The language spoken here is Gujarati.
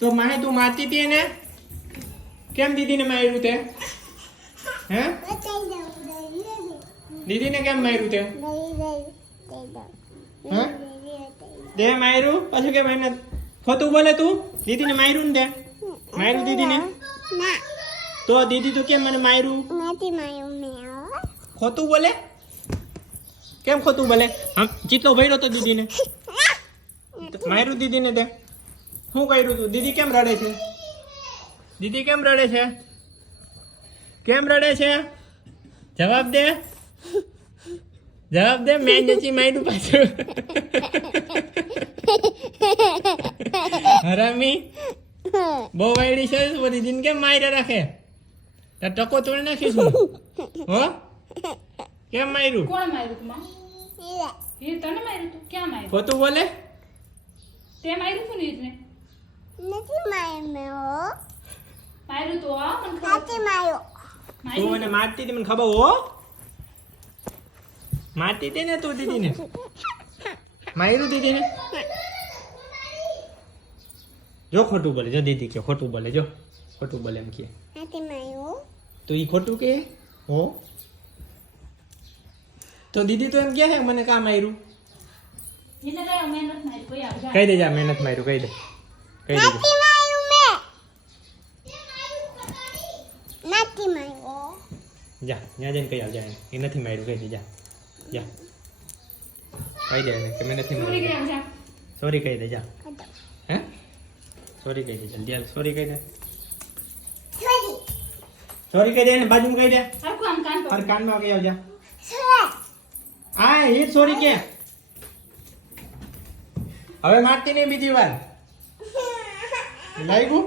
તો માહી તું મારતી હતી ને કેમ દીદીને માર્યું તે હે દીદીને કેમ માર્યું તે હે દે માર્યું પછી કે ભાઈ ખોટું બોલે તું દીદીને માર્યું ને તે માર્યું દીદીને તો દીદી તો કેમ મને માર્યું ખોટું બોલે કેમ ખોટું બોલે આમ ચીટલો ભર્યો તો દીદીને માર્યું દીદીને તે શું કર્યું તું દીદી કેમ રડે છે દીદી કેમ રડે છે કેમ રડે છે જવાબ દે મેં નથી માર્યું પાછું હરામી બહુ વાયડી છે બધી દિન કેમ માર્યા રાખે તાર ટકો તોડી નાખીશું હો કેમ માર્યું કોણ માર્યું તું માં એ તને માર્યું તું ક્યાં માર્યું ખોટું બોલે તે માર્યું તું ને ઈજને માર્યું તો આ મને ખબર તું મને મારતી હતી મને ખબર હો મારતી હતી ને તું દીદીને માર્યું દીદીને જો ખોટું બોલે જો દીદી કે ખોટું બોલે જો ખોટું બોલે એમ કે તો ઈ ખોટું કે હો તો દીદી તો એમ કે છે મને કામ માર્યું એને કઈ મહેનત મારી કોઈ આવ કહી દેજા મહેનત માર્યું કહી દે જા ત્યાં જઈને કહી આવજા એને એ નથી માર્યું કહી દે જા કહી દે એને કે મેં નથી ચોરી માર્યું ગયા જા સોરી કહી દે જા હે સોરી કહી દે જલ્દી હાલ સોરી કહી દે સોરી કહી દે ને બાજુમાં કહી દે હરખું આમ કાન હર કાનમાં કહી આવજા આ એ સોરી કે હવે મારતી નહીં બીજી વાર લાગ્યું